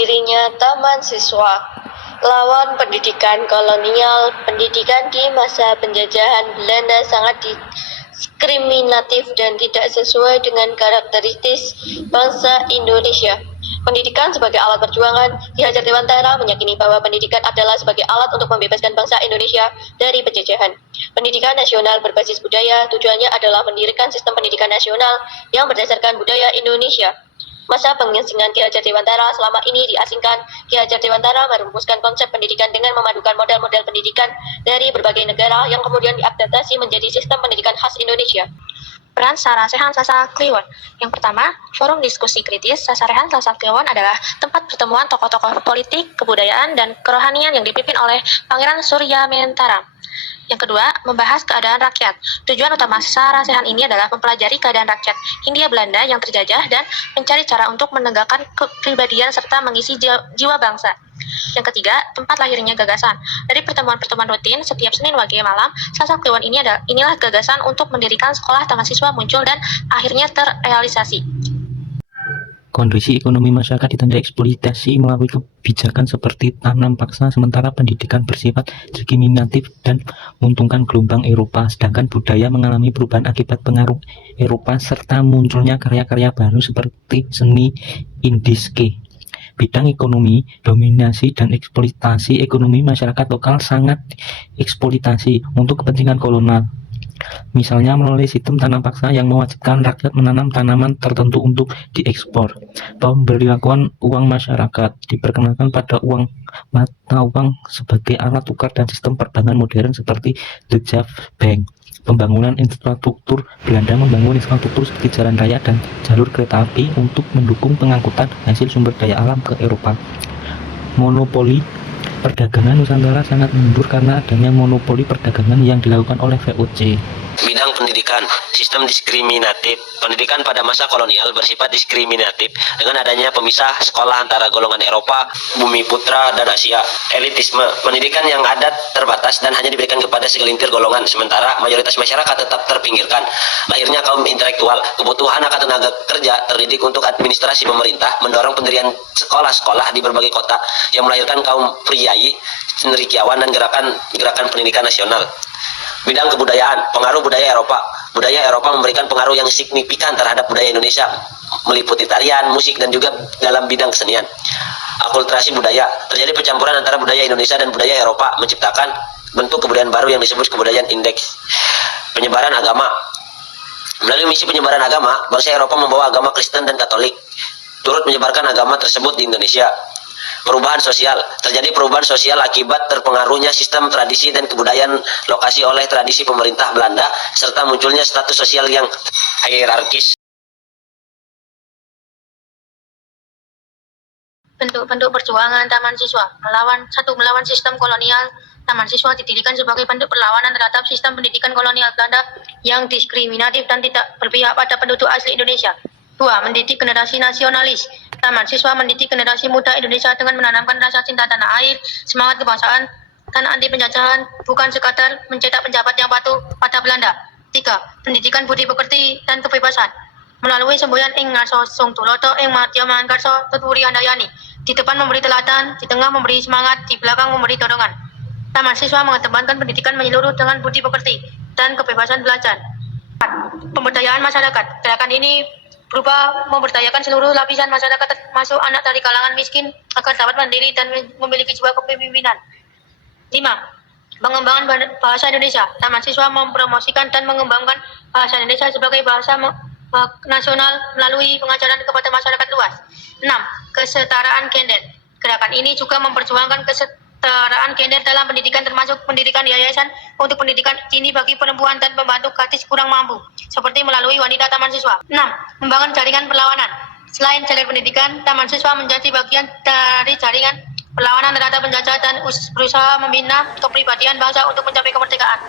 berdirinya Taman Siswa. Lawan pendidikan kolonial, pendidikan di masa penjajahan Belanda sangat diskriminatif dan tidak sesuai dengan karakteristik bangsa Indonesia. Pendidikan sebagai alat perjuangan, Ki Hajar Dewantara meyakini bahwa pendidikan adalah sebagai alat untuk membebaskan bangsa Indonesia dari penjajahan. Pendidikan nasional berbasis budaya tujuannya adalah mendirikan sistem pendidikan nasional yang berdasarkan budaya Indonesia. Masa pengasingan Ki Hajar Dewantara selama ini diasingkan. Ki Hajar Dewantara merumuskan konsep pendidikan dengan memadukan model-model pendidikan dari berbagai negara yang kemudian diadaptasi menjadi sistem pendidikan khas Indonesia. Peran Sarasehan Salsa Kliwon. Yang pertama, forum diskusi kritis Sarasehan Salsa Kliwon adalah tempat pertemuan tokoh-tokoh politik, kebudayaan, dan kerohanian yang dipimpin oleh Pangeran Surya Mentara. Yang kedua, membahas keadaan rakyat. Tujuan utama Sarasehan ini adalah mempelajari keadaan rakyat Hindia Belanda yang terjajah dan mencari cara untuk menegakkan kepribadian serta mengisi jiwa bangsa. Yang ketiga, tempat lahirnya gagasan. Dari pertemuan-pertemuan rutin setiap Senin Wage malam, Salsa Kliwon inilah gagasan untuk mendirikan sekolah taman siswa muncul dan akhirnya terrealisasi. Kondisi ekonomi masyarakat ditanda eksploitasi melalui kebijakan seperti tanam paksa, sementara pendidikan bersifat diskriminatif dan menguntungkan gelombang Eropa, sedangkan budaya mengalami perubahan akibat pengaruh Eropa serta munculnya karya-karya baru seperti seni indiske. Bidang ekonomi, dominasi dan eksploitasi ekonomi masyarakat lokal sangat eksploitasi untuk kepentingan kolonial. Misalnya melalui sistem tanam paksa yang mewajibkan rakyat menanam tanaman tertentu untuk diekspor. Pemberlakuan uang masyarakat diperkenalkan pada mata uang sebagai alat tukar dan sistem perbankan modern seperti The Java Bank. Pembangunan infrastruktur. Belanda membangun infrastruktur seperti jalan raya dan jalur kereta api untuk mendukung pengangkutan hasil sumber daya alam ke Eropa. Monopoli perdagangan Nusantara sangat mundur karena adanya monopoli perdagangan yang dilakukan oleh VOC. Bidang pendidikan, sistem diskriminatif. Pendidikan pada masa kolonial bersifat diskriminatif dengan adanya pemisah sekolah antara golongan Eropa, Bumi Putra, dan Asia. Elitisme, pendidikan yang adat terbatas dan hanya diberikan kepada segelintir golongan, sementara mayoritas masyarakat tetap terpinggirkan. Lahirnya kaum intelektual, kebutuhan akan tenaga kerja terdidik untuk administrasi pemerintah, mendorong pendirian sekolah-sekolah di berbagai kota yang melahirkan kaum priayi, cendekiawan, dan gerakan pendidikan nasional. Bidang kebudayaan, pengaruh budaya Eropa. Budaya Eropa memberikan pengaruh yang signifikan terhadap budaya Indonesia, meliputi tarian, musik, dan juga dalam bidang kesenian. Akulturasi budaya, terjadi pencampuran antara budaya Indonesia dan budaya Eropa, menciptakan bentuk kebudayaan baru yang disebut kebudayaan indeks. Penyebaran agama. Melalui misi penyebaran agama, bangsa Eropa membawa agama Kristen dan Katolik, turut menyebarkan agama tersebut di Indonesia. Perubahan sosial, terjadi perubahan sosial akibat terpengaruhnya sistem tradisi dan kebudayaan lokasi oleh tradisi pemerintah Belanda, serta munculnya status sosial yang hierarkis. Bentuk-bentuk perjuangan Taman Siswa. Melawan sistem kolonial, Taman Siswa didirikan sebagai bentuk perlawanan terhadap sistem pendidikan kolonial Belanda yang diskriminatif dan tidak berpihak pada penduduk asli Indonesia. 2. Mendidik generasi nasionalis. Taman Siswa mendidik generasi muda Indonesia dengan menanamkan rasa cinta tanah air, semangat kebangsaan, dan anti penjajahan, bukan sekadar mencetak penjabat yang patuh pada Belanda. 3. Pendidikan budi pekerti dan kebebasan. Melalui semboyan ing ngarso sung tulodo ing madya mangarso tuturi handayani. Di depan memberi teladan, di tengah memberi semangat, di belakang memberi dorongan. Taman Siswa mengedepankan pendidikan menyeluruh dengan budi pekerti dan kebebasan belajar. 4. Pemberdayaan masyarakat. Gerakan ini berupa memberdayakan seluruh lapisan masyarakat termasuk anak dari kalangan miskin agar dapat mandiri dan memiliki jiwa kepemimpinan. 5. Pengembangan bahasa Indonesia. Taman Siswa mempromosikan dan mengembangkan bahasa Indonesia sebagai bahasa nasional melalui pengajaran kepada masyarakat luas. 6. Kesetaraan gender. Gerakan ini juga memperjuangkan kesetaraan gender dalam pendidikan termasuk pendidikan yayasan untuk pendidikan dini bagi perempuan dan pembantu gadis kurang mampu, seperti melalui wanita Taman Siswa. 6. Membangun jaringan perlawanan. Selain jalur pendidikan, Taman Siswa menjadi bagian dari jaringan perlawanan terhadap penjajah dan berusaha membina kepribadian bangsa untuk mencapai kemerdekaan.